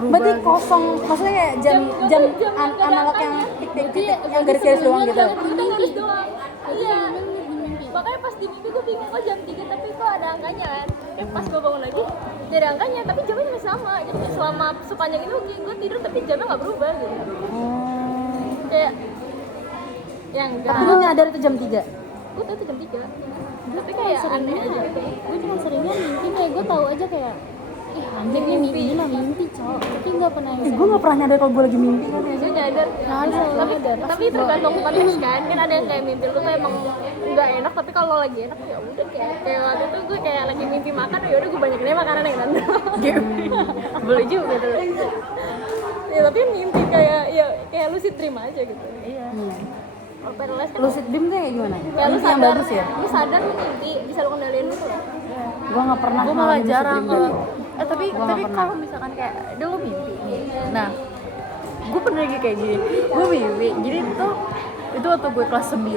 Berarti kosong, maksudnya kayak jam analog yang tik-tik yang garis-garis doang gitu. Garis doang. Iya. Makanya pas di mimpi gue bingung kok jam 3 tapi kok ada angkanya kan. Terus pas gue bangun lagi dari angkanya tapi jamnya masih sama. Jadi selama sepanjang itu gue tidur tapi jamnya nggak berubah gitu. Kayak yang enggak. Tapi lu nyadar itu jam 3? Gue tahu itu jam 3. Tapi kayak aneh aja gitu. Gue cuma seringnya mimpi kayak gue tahu aja kayak anjing nih mimpi cowok, tapi nggak pernah yang Gue nggak pernah nyadar kalau gue lagi mimpi kan ya. Gue nyadar. Tapi tergantung konteks kan ada yang kayak mimpi lu tuh emang nggak enak tapi kalau lagi enak ya udah kayak waktu itu gue kayak lagi mimpi makan ya udah gue banyakin makanan yang kan boleh juga tuh ya tapi mimpi kayak lucid dream aja gitu. Iya. Kalau paralysis kan Lucid dream tuh kayak gimana? kayak lu Mimpi yang sadar bagus ya? lu sadar lu mimpi bisa lu kendaliin itu loh. Gue nggak pernah. Gue malah lucid jarang dream. tapi kalau misalkan kayak dia lu mimpi nih, nah gue pernah lagi kayak gini, gue mimpi jadi itu waktu gue kelas 9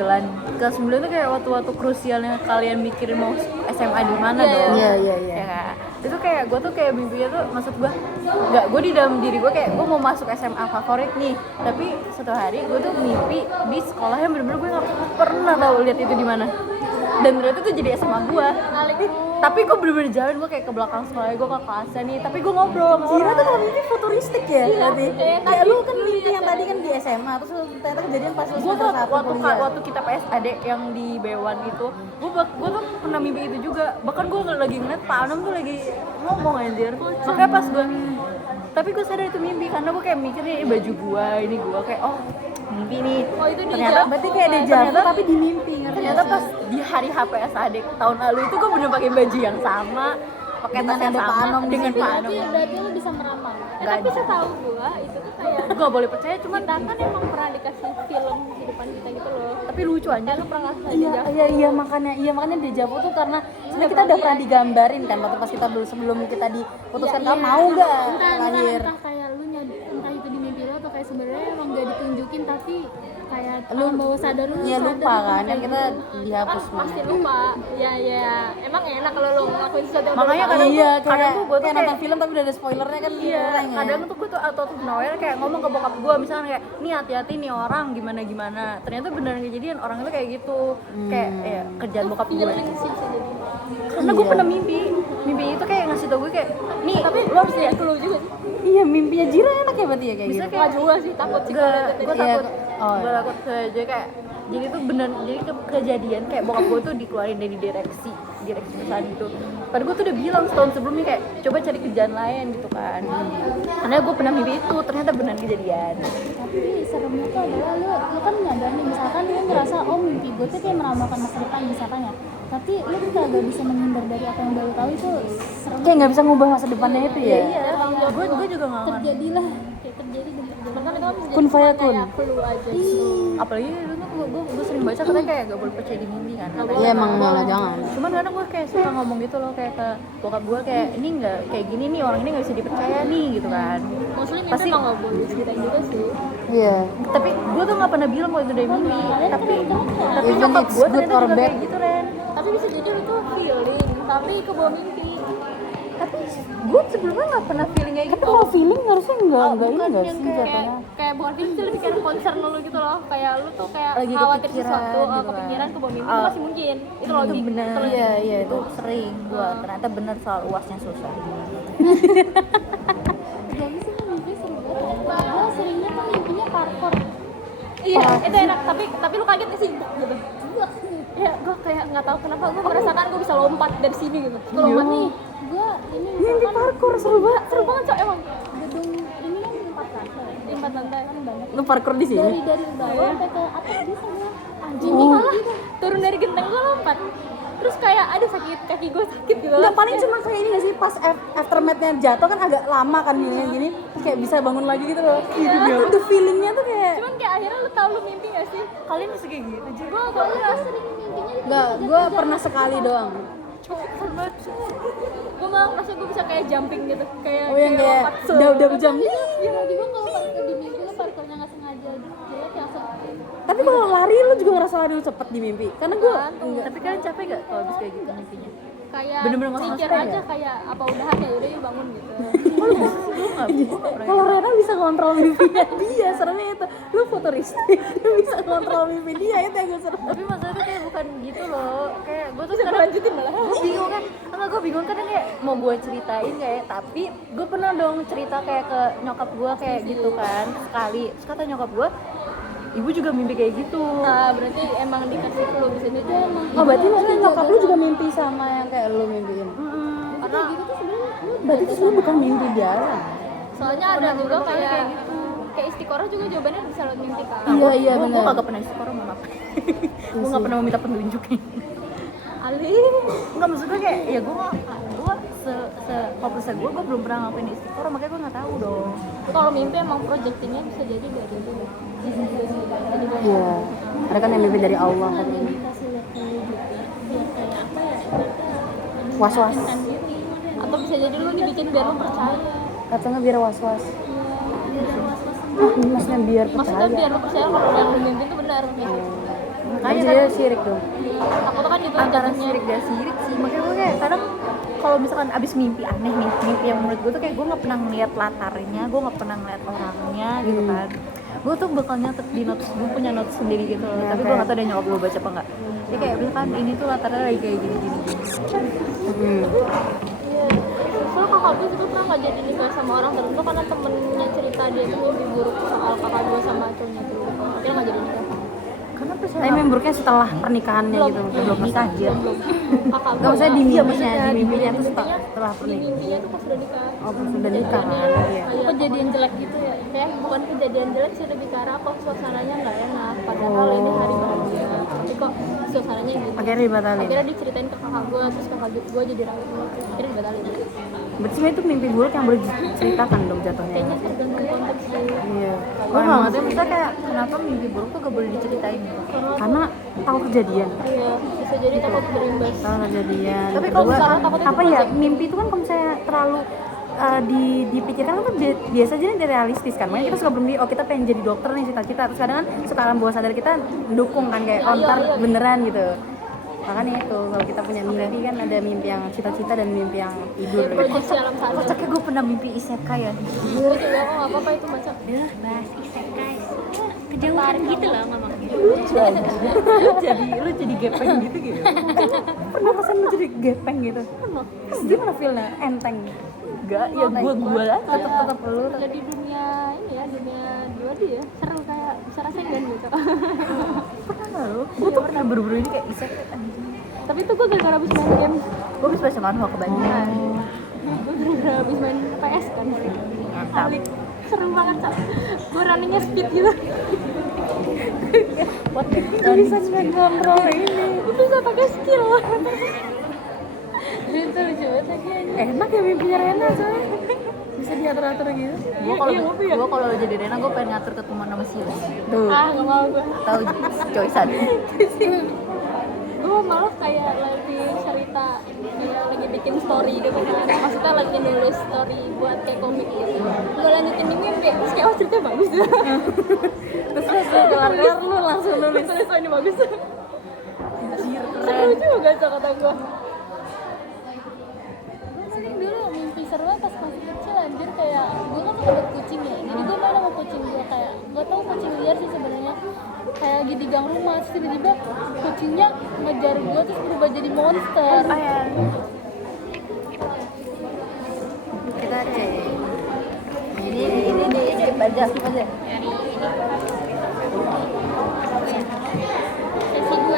tuh kayak waktu krusialnya kalian mikirin mau SMA di mana dong. Iya. Ya kan? Itu kayak gue tuh kayak mimpinya tuh maksud gue nggak, gue di dalam diri gue kayak gue mau masuk SMA favorit nih, tapi suatu hari gue tuh mimpi di sekolah yang bener-bener gue nggak pernah tahu lihat itu di mana, dan ternyata tuh jadi SMA gue. Tapi gue bener-bener jalan, gue kayak ke belakang sekolah, gue ke kelasnya nih, tapi gue ngobrol sama Gila orang. tuh kalau mimpi futuristik ya berarti. Kayak Kayak lu kan mimpi yang tadi kan di SMA, terus lu ternyata kejadian pas lu Gue tuh semester 1 kuliah. waktu kita PSAD yang di Bewan itu, gue tuh pernah mimpi itu juga. Bahkan gue lagi ngeliat Pak Anam tuh lagi ngomong anjir. Makanya pas gue, tapi gue sadar itu mimpi karena gue kayak mikirnya ini baju gue, ini gue kayak mimpi nih. Oh itu Ternyata Berarti kayak dejavu tapi di mimpi. ternyata pas di hari HPSAD tahun lalu itu gue bener pakai baju yang sama, pakai tas yang ada Pak sama Anom di dengan situ. Pak Anom. berarti lu bisa meramal. tapi setahu gua itu tuh kayak Gue boleh percaya, cuman kita kan emang pernah dikasih film di depan kita gitu loh. tapi lucu aja. Lu pernah ngasih Iya makanya dejavu tuh karena sebenarnya kita udah pernah digambarin kan waktu pas kita sebelum kita diputuskan kamu mau nggak lahir. Entah kayak lu entah itu di mimpi lu atau kayak sebenarnya emang gak ditunjukin tapi kayak Lu bawah sadar lu ya sadar lupa gitu kan kayak kita gitu. dihapus pasti lupa. Ya emang enak kalau lu ngelakuin sesuatu yang Makanya baru kadang iya kadang tuh gue tuh kayak nonton film tapi udah ada spoilernya kan iya, kurang ya. kadang tuh gue tuh out of nowhere kayak ngomong ke bokap gue misalnya kayak nih hati-hati nih orang gimana, ternyata beneran kejadian orang itu kayak gitu. Kayak ya kerjaan bokap gue, feeling sih bisa jadi. karena gue pernah mimpi itu kayak ngasih tau gue kayak nih Tapi lo harus lihat lu juga sih. Iya mimpinya Jira enak ya berarti ya kayak bisa gitu. kayak Juga sih takut sih kalau lihat itu. gue Iya, takut oh, gue takut jadi kayak jadi tuh bener jadi kejadian kayak bokap gue tuh dikeluarin dari direksi perusahaan itu. Padahal gue tuh udah bilang setahun sebelumnya kayak coba cari kerjaan lain gitu kan. Karena gue pernah mimpi itu ternyata benar kejadian. Tapi seremnya tuh adalah lu kan nyadar nih misalkan lu ngerasa mimpi gue tuh kayak meramalkan masa depan misalkan ya, tapi lu tuh gak bisa menghindar dari apa yang baru tahu, itu serem. Kayak nggak bisa ngubah masa depannya itu ya. Iya, gue juga nggak ngerti. Terjadilah kayak terjadi dan terjadi. Bahkan itu kan bisa Kun jadi faya cuma kun. kayak clue aja. Apalagi dulu gue sering baca katanya kayak gak boleh percaya di mimpi kan. Iya emang malah jangan. Cuman kadang gue kayak suka ngomong gitu loh kayak ke bokap gue kayak ini nggak kayak gini nih, orang ini nggak bisa dipercaya nih gitu kan. Maksudnya mimpi Pasti- emang nggak boleh ceritain juga sih. Iya. Tapi gue tuh nggak pernah bilang kalau itu dari mimpi. Tapi Even nyokap it's gue good ternyata or juga bad. kayak gitu Ren. Tapi bisa jadi lu tuh feeling tapi ke bawah mimpi. Tapi gue sebelumnya nggak pernah feeling kayak gitu. Kalau feeling harusnya enggak ini bukan enggak yang sih kayak- jatuhnya. Kayak bukan feeling sih lebih kayak concern lu gitu loh. Kayak lu tuh kayak Lagi khawatir kepikiran sesuatu, gitu kan. kepikiran ke bawah mimpi itu masih mungkin. Itu logik. Itu benar. Itu Iya itu sering gue ternyata benar soal uasnya susah. Jadi sih mimpi seru banget. Gue seringnya tuh mimpinya parkour. Iya, itu enak. Tapi lu kaget nggak sih gitu? Iya, gue kayak nggak tahu kenapa gue merasakan gue bisa lompat dari sini gitu. Gue lompat nih. Gue ini Mimpi misalkan parkour seru banget. Seru banget cok emang. gedung ini kan 4 lantai. Di 4 lantai. Kan banyak. Lu parkour di sini. Dari bawah sampai ke atas bisa gue. Anjing Ini malah turun dari genteng gue lompat. Terus kayak aduh sakit, kaki gue sakit gitu. Enggak paling cuma kayak ini nggak sih pas aftermath-nya jatuh kan agak lama kan gini terus kayak bisa bangun lagi gitu loh. Itu the feeling-nya tuh kayak Cuman kayak akhirnya lu tahu lu mimpi gak sih? Kalian bisa kayak gitu aja. Gue nggak sering enggak, gue pernah sekali doang. gue malah merasa gue bisa kayak jumping gitu kayak Oh yang kayak lompat udah jam. tiba-tiba kalau parkour di mimpi lu parkournya nggak sengaja jelek ya langsung Tapi kalau lari lu juga ngerasa lari lu cepet di mimpi. Karena gue Tapi kalian capek gak kalau habis kayak gitu mimpinya? kayak Bener-bener nggak mikir sama aja ya? kayak apa udahan ya udah yuk bangun gitu. Kalau Rena bisa kontrol mimpinya dia, seremnya itu. Lu futuristik, lu bisa kontrol mimpi dia, itu yang gue serem. Tapi masalahnya tuh kayak bukan gitu loh, kayak gue tuh Bisa sekarang lanjutin malah. gue bingung kan, enggak gue bingung kadang kayak mau gue ceritain kayak, tapi gue pernah dong cerita kayak ke nyokap gue kayak gitu kan sekali, terus kata nyokap gue, ibu juga mimpi kayak gitu. Nah, berarti emang dikasih clue di sini tuh emang. Oh berarti maksudnya nyokap lu juga mimpi sama yang kayak lu mimpiin? Karena gitu tuh sebenarnya Berarti itu sebenarnya bukan mimpi biasa. soalnya ada juga kayak istiqoroh juga jawabannya bisa lewat mimpi kan. Iya Gue benar. gak pernah istiqoroh, maaf. Gue gak pernah meminta petunjuknya. Ali. Enggak, maksud gue kayak ya gue fokusnya gue belum pernah ngapain istiqoroh, makanya gue nggak tahu dong. Kalau mimpi emang projectingnya bisa jadi dari itu. Jadi banyak. Iya. Ada kan yang mimpi dari Allah katanya. Dikasih lihat dulu gitu biar kayak apa ya, Was-was. kan diri Atau bisa jadi lu dibikin biar lu percaya. Katanya biar was-was. biar was-was Maksudnya biar Maksudnya percaya. biar lu percaya kalau yang lu mimpi itu benar. Kan dia syirik dong. Takutnya kan itu Antara jatuhnya. sirik dan sirik sih, makanya gue kayak kadang kalau misalkan abis mimpi aneh nih, mimpi yang menurut gue tuh kayak gue nggak pernah ngeliat latarnya, gue nggak pernah ngeliat orangnya gitu kan. Gue tuh bakal nyatet di notes, gue punya notes sendiri gitu loh, tapi gue nggak tahu deh nyokap gue baca apa nggak. Jadi kayak misalkan ini tuh latarnya lagi kayak gini. Iya. Soalnya kakak gue itu pernah nggak jadi nikah sama orang tertentu karena temennya cerita dia tuh mimpi buruk soal kakak gue sama cowoknya itu. Dia nggak jadi nikah. Karena Tapi percaya mimpi buruknya setelah pernikahannya gitu. Belum nikah aja. Kakak Gak usah di iya, mimpinya, di mimpinya tuh mimpinya setelah di pernikahan. mimpinya tuh pas udah nikah. Oh, pas udah nikah kan. Iya. Kejadian jelek gitu ya. Kayak bukan kejadian jelek sih, lebih ke arah kok suasananya nggak enak. Padahal ini hari bahagia. Tapi kok suasananya gitu. Akhirnya dibatalin. Akhirnya diceritain ke kakak gue, terus kakak gue jadi ragu. Akhirnya dibatalin. Berarti sebenarnya itu mimpi buruk yang boleh diceritakan dong jatuhnya. Kayaknya tergantung konteks sih. Iya. gue nggak ngerti, maksudnya kayak kenapa mimpi buruk tuh gak boleh diceritain gitu. Karena tahu kejadian. Iya, bisa jadi takut berimbas. Tahu kejadian. Tapi kalau Kedua, misalnya takutnya apa itu ya, project. mimpi itu kan kalau misalnya terlalu dipikirkan kan biasa aja nih realistis kan. Makanya kita suka bermimpi, oh kita pengen jadi dokter nih cita-cita. Terus kadang kan suka alam bawah sadar kita mendukung kan kayak oh ntar beneran gitu. Makanya itu kalau kita punya mimpi kan ada mimpi yang cita-cita dan mimpi yang tidur. Kayak proyeksi alam sadar. Kocaknya gue pernah mimpi isekai ya. Gue juga kok nggak apa-apa itu baca. bahas isekai kejauhan gitu loh ngomongnya. Lu jadi gepeng gitu. Pernah pesan lu jadi gepeng gitu? Pernah. Terus gimana feelnya? Enteng? Enggak, ya gue lah. Tetap lu. Jadi dunia ini ya, dunia 2D ya. Seru kayak bisa rasain kan gitu. Pernah nggak lu? Gue tuh pernah buru-buru ini kayak isekai. Tapi itu gue gara-gara abis main game. Gue bisa baca manhwa kebanyakan. Gue gara-gara abis main PS kan. Mantap. Asli. Seru banget, Cak. Gue runningnya speed gitu. Gak bisa ngontrol ini. Gue bisa pakai skill. Itu lucu banget lagi aja. Enak ya mimpinya Rena soalnya. Bisa diatur-atur gitu. Gue kalau jadi Rena gue pengen ngatur ketemuan sama Sius. Tuh. Ah, gak mau gue. Tahu Joysan? Gue malah kayak lagi cerita dia lagi bikin story gitu kan, maksudnya lagi nulis story buat kayak komik gitu. Gue lanjutin di mimpi terus kayak oh ceritanya bagus. Terus kelar-kelar lu langsung nulis. Tulis ini bagus. Seru juga Cak, kata gue. Gue sering dulu mimpi serunya pas masih kecil anjir, kayak gue kan suka buat kucing ya, jadi gue main sama kucing gue, kayak gue tau kucing liar sih sebenarnya, kayak lagi di gang rumah, terus tiba-tiba kucingnya ngejar gue terus berubah jadi monster. Kita cek. Ini skip aja. Sesi 2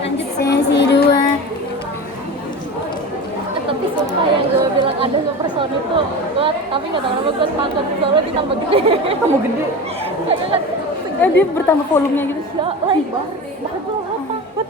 lanjut. Sesi 2. Tapi sumpah yang gue bilang ada super sound itu gue, tapi gak tau kenapa gue takut soalnya ditambah gede. Kamu gede. Soalnya kan Dia bertambah volumenya gitu. ya, like, makanya gue takut.